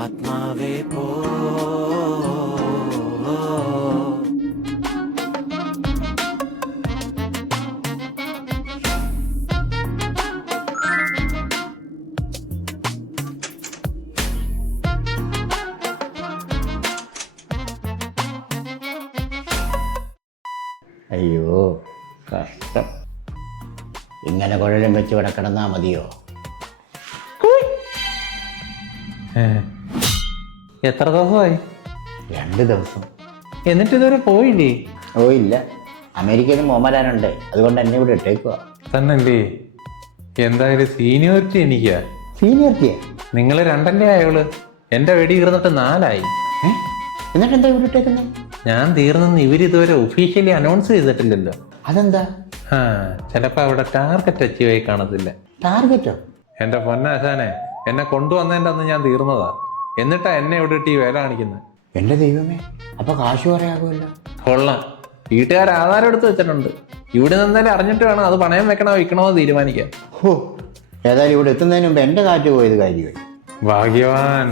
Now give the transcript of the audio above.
ആത്മാവേ പോ. അയ്യോ കഷ്ടം. ഇങ്ങനെ കുഴലും വെച്ച് ഇവിടെ കിടന്നാ മതിയോ? എത്ര ദിവസമായി? 2 ദിവസം. എന്നിട്ട് ഇതുവരെ പോയില്ലേ? ഓ ഇല്ല, അമേരിക്കയിൽ നിന്ന് മോമലാനുണ്ട്, അതുകൊണ്ട് എന്നെ ഇവിടെ ഇട്ടേക്കുക. തന്നല്ലേ? എന്തായാലും സീനിയോറിറ്റി എനിക്കാ. സീനിയറിറ്റിയാ? നിങ്ങൾ 2 ആയോള്, എന്റെ വെടി തീർന്നിട്ട് 4 എന്നിട്ട് എന്താ ഇവിടെ ഇട്ടേക്കുന്നത്? ഞാൻ തീർന്നെന്ന് ഇവരിതുവരെ ഒഫീഷ്യലി അനൗൺസ് ചെയ്തിട്ടില്ലല്ലോ. അതെന്താ? ചിലപ്പോ അവിടെ ടാർഗറ്റ് അച്ചീവ് ആയി കാണത്തില്ല. ടാർഗറ്റോ? എന്റെ പൊന്നാശാനെ, എന്നെ കൊണ്ടുവന്നതിന്റെ അന്ന് ഞാൻ തീർന്നതാ, എന്നിട്ടാ എന്നെ ഇവിടെ ഇട്ട് ഈ വേല കാണിക്കുന്നത്. എന്റെ ദൈവമേ, അപ്പൊ കാശ് പറയാകുമല്ലോ. കൊള്ളാം, വീട്ടുകാർ ആധാരം എടുത്ത് വെച്ചിട്ടുണ്ട്. ഇവിടെ നിന്നാലും അറിഞ്ഞിട്ട് വേണം അത് പണയം വെക്കണോ വിൽക്കണോ തീരുമാനിക്കാൻ. ഹോ, ഏതായാലും ഇവിടെ എത്തുന്നതിന് മുമ്പ് എന്റെ കാറ്റ് പോയത് കാര്യമായി. ഭാഗ്യവാൻ.